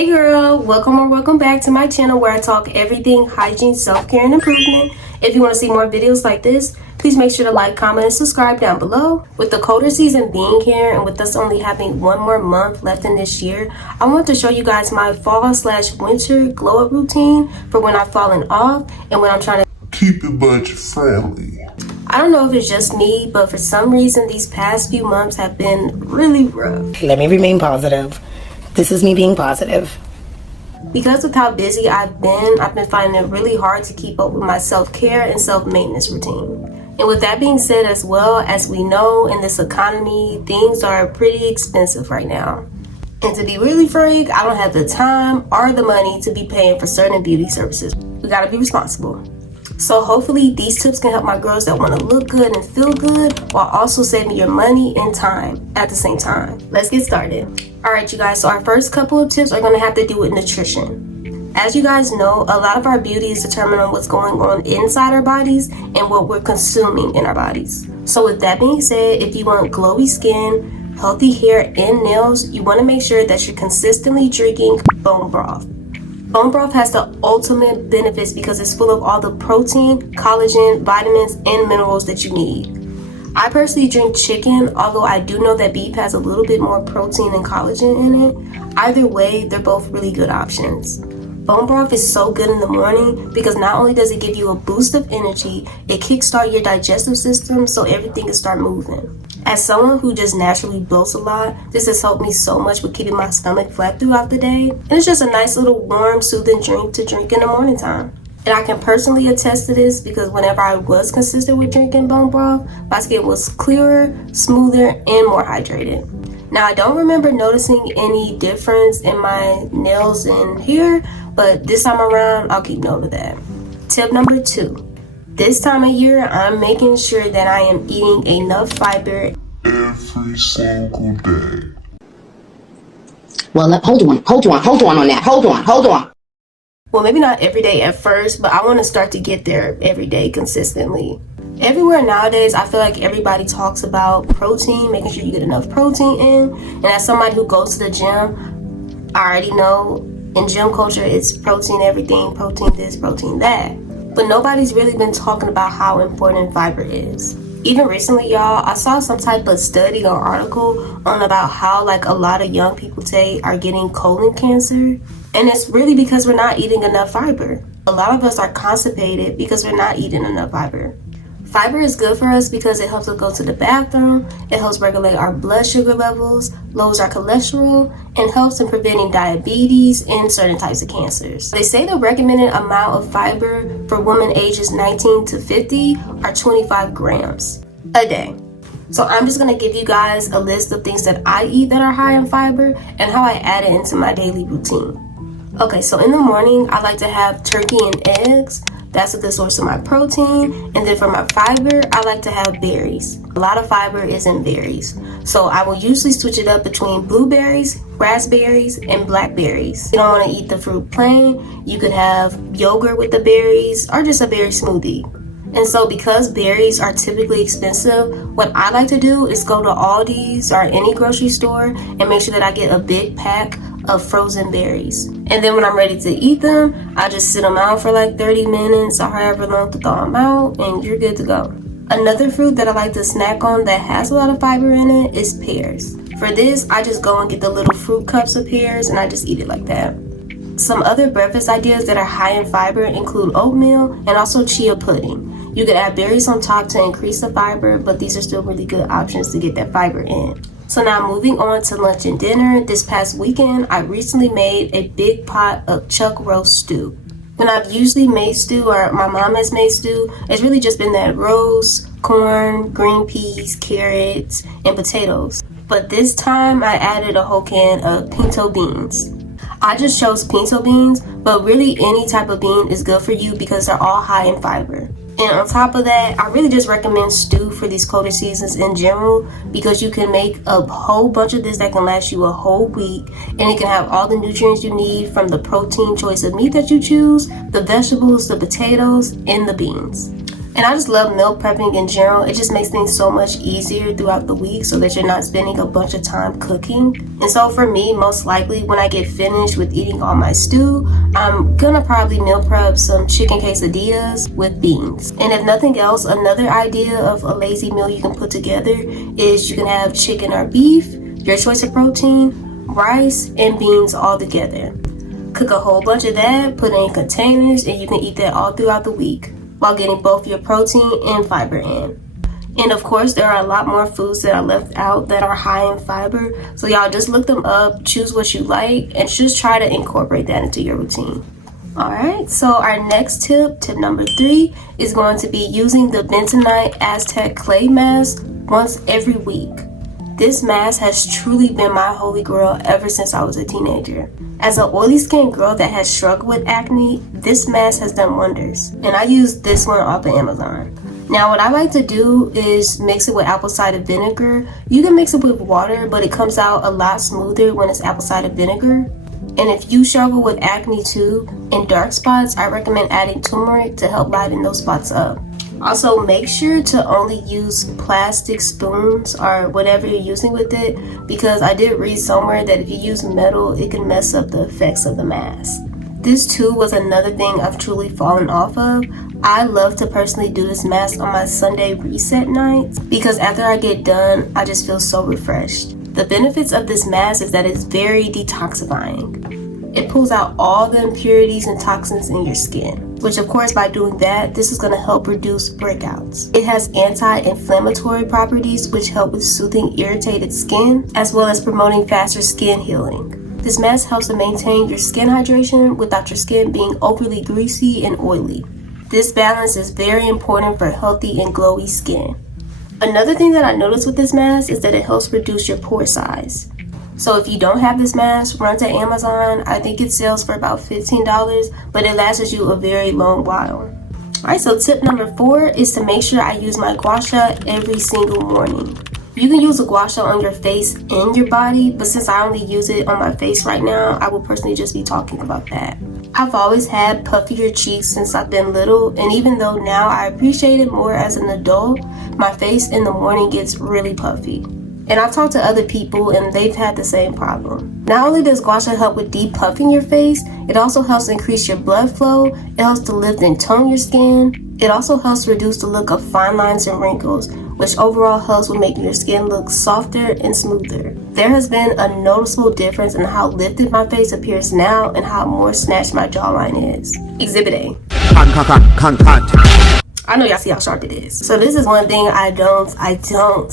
Hey girl, welcome back to my channel where I talk everything hygiene, self-care, and improvement. If you want to see more videos like this, please make sure to like, comment, and subscribe down below. With the colder season being here and with us only having one more month left in this year, I want to show you guys my fall/winter glow up routine for when I've fallen off and when I'm trying to keep it budget friendly. I don't know if it's just me, but for some reason these past few months have been really rough. Let me remain positive. This is me being positive. Because of how busy I've been finding it really hard to keep up with my self-care and self-maintenance routine. And with that being said, as well, as we know, in this economy, things are pretty expensive right now. And to be really frank, I don't have the time or the money to be paying for certain beauty services. We gotta be responsible. So hopefully these tips can help my girls that want to look good and feel good while also saving your money and time at the same time. Let's get started. Alright you guys, so our first couple of tips are going to have to do with nutrition. As you guys know, a lot of our beauty is determined on what's going on inside our bodies and what we're consuming in our bodies. So with that being said, if you want glowy skin, healthy hair, and nails, you want to make sure that you're consistently drinking bone broth. Bone broth has the ultimate benefits because it's full of all the protein, collagen, vitamins, and minerals that you need. I personally drink chicken, although I do know that beef has a little bit more protein and collagen in it. Either way, they're both really good options. Bone broth is so good in the morning because not only does it give you a boost of energy, it kickstarts your digestive system so everything can start moving. As someone who just naturally bloats a lot, this has helped me so much with keeping my stomach flat throughout the day. And it's just a nice little warm, soothing drink to drink in the morning time. And I can personally attest to this because whenever I was consistent with drinking bone broth, my skin was clearer, smoother, and more hydrated. Now, I don't remember noticing any difference in my nails and hair, but this time around, I'll keep note of that. Tip number 2. This time of year, I'm making sure that I am eating enough fiber every single day. Well, hold on on that. Hold on. Well, maybe not every day at first, but I want to start to get there every day consistently. Everywhere nowadays, I feel like everybody talks about protein, making sure you get enough protein in. And as somebody who goes to the gym, I already know in gym culture, it's protein everything, protein this, protein that. But nobody's really been talking about how important fiber is. Even recently, y'all, I saw some type of study or article on about how like a lot of young people today are getting colon cancer. And it's really because we're not eating enough fiber. A lot of us are constipated because we're not eating enough fiber. Fiber is good for us because it helps us go to the bathroom, it helps regulate our blood sugar levels, lowers our cholesterol, and helps in preventing diabetes and certain types of cancers. They say the recommended amount of fiber for women ages 19 to 50 are 25 grams a day. So I'm just going to give you guys a list of things that I eat that are high in fiber and how I add it into my daily routine. Okay, so in the morning, I like to have turkey and eggs. That's a good source of my protein. And then for my fiber, I like to have berries. A lot of fiber is in berries. So I will usually switch it up between blueberries, raspberries, and blackberries. If you don't want to eat the fruit plain, you could have yogurt with the berries or just a berry smoothie. And so because berries are typically expensive, what I like to do is go to Aldi's or any grocery store and make sure that I get a big pack of frozen berries. And then when I'm ready to eat them, I just sit them out for like 30 minutes or however long to thaw them out and you're good to go. Another fruit that I like to snack on that has a lot of fiber in it is pears. For this, I just go and get the little fruit cups of pears and I just eat it like that. Some other breakfast ideas that are high in fiber include oatmeal and also chia pudding. You could add berries on top to increase the fiber, but these are still really good options to get that fiber in. So now moving on to lunch and dinner, this past weekend, I recently made a big pot of chuck roast stew. When I've usually made stew or my mom has made stew, it's really just been that roast, corn, green peas, carrots, and potatoes. But this time I added a whole can of pinto beans. I just chose pinto beans, but really any type of bean is good for you because they're all high in fiber. And on top of that, I really just recommend stew for these colder seasons in general because you can make a whole bunch of this that can last you a whole week and it can have all the nutrients you need from the protein choice of meat that you choose, the vegetables, the potatoes, and the beans. And I just love meal prepping in general. It just makes things so much easier throughout the week so that you're not spending a bunch of time cooking. And so for me, most likely when I get finished with eating all my stew, I'm gonna probably meal prep some chicken quesadillas with beans. And if nothing else, another idea of a lazy meal you can put together is you can have chicken or beef, your choice of protein, rice, and beans all together. Cook a whole bunch of that, put it in containers, and you can eat that all throughout the week while getting both your protein and fiber in. And of course, there are a lot more foods that are left out that are high in fiber. So y'all just look them up, choose what you like, and just try to incorporate that into your routine. Alright, so our next tip number 3, is going to be using the bentonite Aztec clay mask once every week. This mask has truly been my holy grail ever since I was a teenager. As an oily skinned girl that has struggled with acne, this mask has done wonders. And I use this one off of Amazon. Now what I like to do is mix it with apple cider vinegar. You can mix it with water, but it comes out a lot smoother when it's apple cider vinegar. And if you struggle with acne too and dark spots, I recommend adding turmeric to help lighten those spots up. Also, make sure to only use plastic spoons or whatever you're using with it, because I did read somewhere that if you use metal, it can mess up the effects of the mask. This too was another thing I've truly fallen off of. I love to personally do this mask on my Sunday reset nights because after I get done, I just feel so refreshed. The benefits of this mask is that it's very detoxifying. It pulls out all the impurities and toxins in your skin, which of course by doing that, this is going to help reduce breakouts. It has anti-inflammatory properties which help with soothing irritated skin, as well as promoting faster skin healing. This mask helps to maintain your skin hydration without your skin being overly greasy and oily. This balance is very important for healthy and glowy skin. Another thing that I noticed with this mask is that it helps reduce your pore size. So if you don't have this mask, run to Amazon. I think it sells for about $15, but it lasts you a very long while. Alright, so tip number 4 is to make sure I use my gua sha every single morning. You can use a gua sha on your face and your body, but since I only use it on my face right now, I will personally just be talking about that. I've always had puffier cheeks since I've been little, and even though now I appreciate it more as an adult, my face in the morning gets really puffy. And I've talked to other people and they've had the same problem. Not only does gua sha help with depuffing your face, it also helps increase your blood flow, it helps to lift and tone your skin, it also helps reduce the look of fine lines and wrinkles, which overall helps with making your skin look softer and smoother. There has been a noticeable difference in how lifted my face appears now and how more snatched my jawline is. Exhibit A. I know y'all see how sharp it is. So this is one thing I don't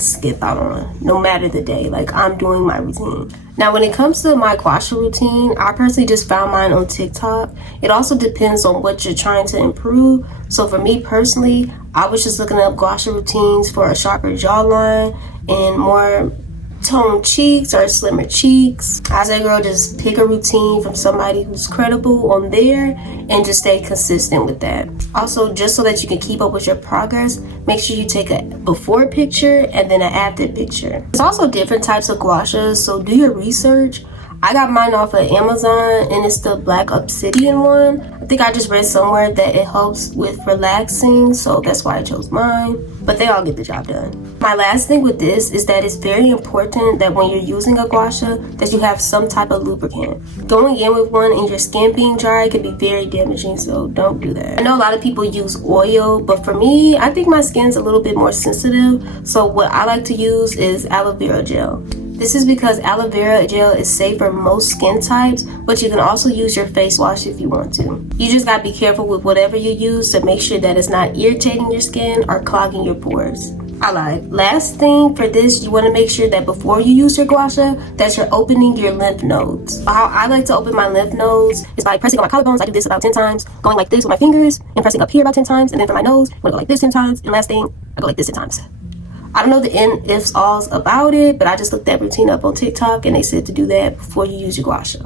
skip out on, no matter the day. Like, I'm doing my routine. Now, when it comes to my gua sha routine, I personally just found mine on TikTok. It also depends on what you're trying to improve. So for me personally, I was just looking up gua sha routines for a sharper jawline and more toned cheeks or slimmer cheeks. I say, girl, just pick a routine from somebody who's credible on there and just stay consistent with that. Also, just so that you can keep up with your progress, make sure you take a before picture and then an after picture. There's also different types of gua shas, so do your research. I got mine off of Amazon and it's the black obsidian one. I think I just read somewhere that it helps with relaxing, so that's why I chose mine. But they all get the job done. My last thing with this is that it's very important that when you're using a gua sha that you have some type of lubricant. Going in with one and your skin being dry can be very damaging, so don't do that. I know a lot of people use oil, but for me, I think my skin's a little bit more sensitive, so what I like to use is aloe vera gel. This is because aloe vera gel is safe for most skin types, but you can also use your face wash if you want to. You just gotta be careful with whatever you use to make sure that it's not irritating your skin or clogging your pores. I lied. Last thing for this, you want to make sure that before you use your gua sha, that you're opening your lymph nodes. How I like to open my lymph nodes is by pressing on my collarbones. I do this about 10 times, going like this with my fingers, and pressing up here about 10 times, and then for my nose, I'm gonna go like this 10 times, and last thing, I go like this 10 times. I don't know the end ifs alls about it, but I just looked that routine up on TikTok and they said to do that before you use your gua sha.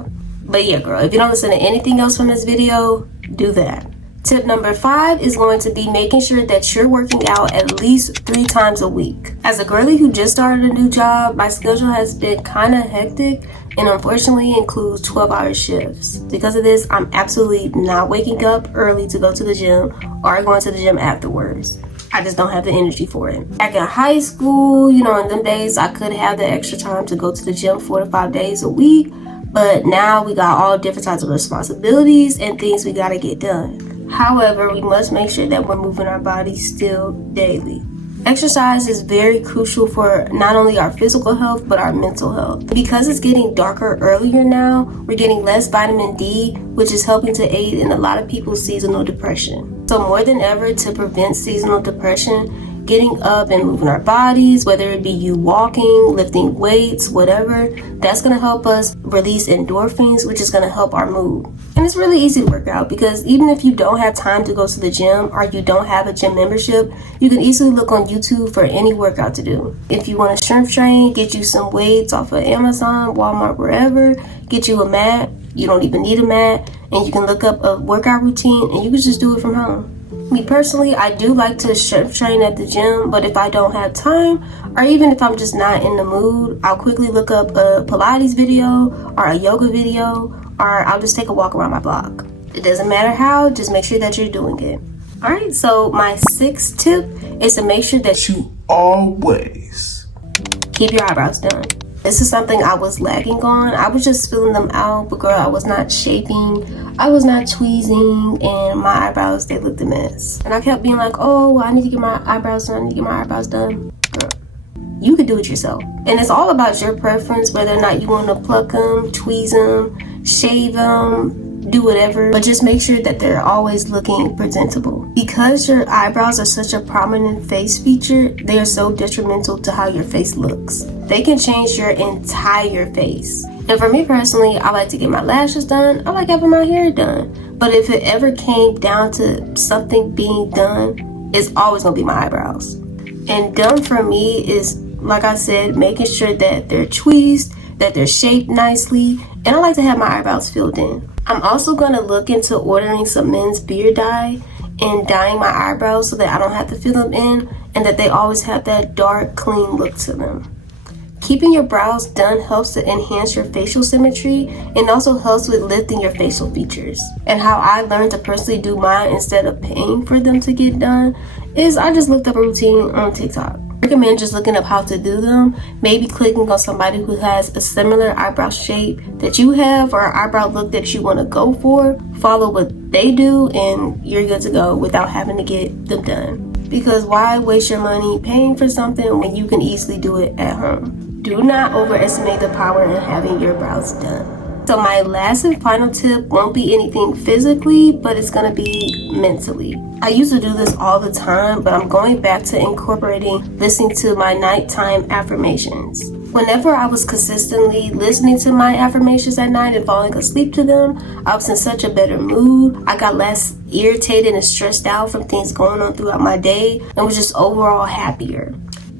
But yeah, girl, if you don't listen to anything else from this video, do that. Tip number 5 is going to be making sure that you're working out at least 3 times a week. As a girly who just started a new job, my schedule has been kind of hectic, and unfortunately includes 12-hour shifts. Because of this, I'm absolutely not waking up early to go to the gym or going to the gym afterwards. I just don't have the energy for it. Back in high school, in them days, I could have the extra time to go to the gym 4 to 5 days a week, but now we got all different types of responsibilities and things we gotta get done. However, we must make sure that we're moving our bodies still daily. Exercise is very crucial for not only our physical health, but our mental health. Because it's getting darker earlier now, we're getting less vitamin D, which is helping to aid in a lot of people's seasonal depression. So more than ever, to prevent seasonal depression, getting up and moving our bodies, whether it be you walking, lifting weights, whatever, that's going to help us release endorphins, which is going to help our mood. And it's really easy to work out because even if you don't have time to go to the gym or you don't have a gym membership, you can easily look on YouTube for any workout to do. If you want to strength train, get you some weights off of Amazon, Walmart, wherever, get you a mat. You don't even need a mat, and you can look up a workout routine and you can just do it from home. Me personally, I do like to strength train at the gym, but if I don't have time, or even if I'm just not in the mood, I'll quickly look up a Pilates video or a yoga video, or I'll just take a walk around my block. It doesn't matter how, just make sure that you're doing it. Alright, so my 6th tip is to make sure that you Always. keep your eyebrows done. This is something I was lagging on. I was just filling them out, but girl, I was not shaping, I was not tweezing, and my eyebrows, they looked a mess. And I kept being like, oh, I need to get my eyebrows done, Girl, you can do it yourself. And it's all about your preference, whether or not you want to pluck them, tweeze them, shave them, do whatever, but just make sure that they're always looking presentable. Because your eyebrows are such a prominent face feature, they are so detrimental to how your face looks. They can change your entire face. And for me personally, I like to get my lashes done. I like having my hair done. But if it ever came down to something being done, it's always gonna be my eyebrows. And done for me is, like I said, making sure that they're tweezed, that they're shaped nicely, and I like to have my eyebrows filled in. I'm also going to look into ordering some men's beard dye and dyeing my eyebrows so that I don't have to fill them in and that they always have that dark, clean look to them. Keeping your brows done helps to enhance your facial symmetry and also helps with lifting your facial features. And how I learned to personally do mine instead of paying for them to get done is I just looked up a routine on TikTok. I recommend just looking up how to do them, maybe clicking on somebody who has a similar eyebrow shape that you have or an eyebrow look that you want to go for. Follow what they do and you're good to go without having to get them done. Because why waste your money paying for something when you can easily do it at home? Do not overestimate the power in having your brows done. So my last and final tip won't be anything physically, but it's going to be mentally. I used to do this all the time, but I'm going back to incorporating listening to my nighttime affirmations. Whenever I was consistently listening to my affirmations at night and falling asleep to them, I was in such a better mood. I got less irritated and stressed out from things going on throughout my day and was just overall happier.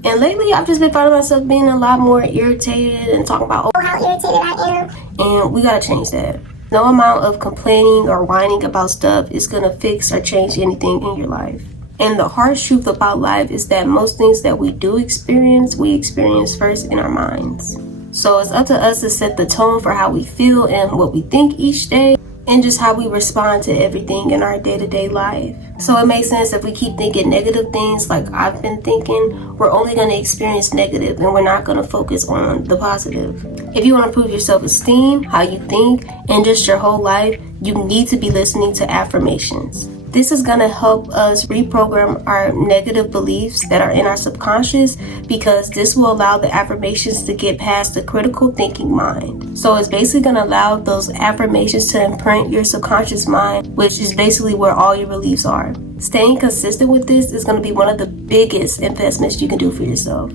And lately, I've just been finding myself being a lot more irritated and talking about, oh, how irritated I am. And we gotta change that. No amount of complaining or whining about stuff is gonna fix or change anything in your life. And the harsh truth about life is that most things that we do experience, we experience first in our minds. So it's up to us to set the tone for how we feel and what we think each day, and just how we respond to everything in our day-to-day life. So it makes sense if we keep thinking negative things like I've been thinking, we're only going to experience negative and we're not going to focus on the positive. If you want to improve your self-esteem, how you think, and just your whole life, you need to be listening to affirmations. This is going to help us reprogram our negative beliefs that are in our subconscious, because this will allow the affirmations to get past the critical thinking mind. So it's basically going to allow those affirmations to imprint your subconscious mind, which is basically where all your beliefs are. Staying consistent with this is going to be one of the biggest investments you can do for yourself.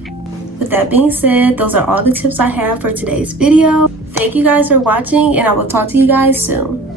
With that being said, those are all the tips I have for today's video. Thank you guys for watching, and I will talk to you guys soon.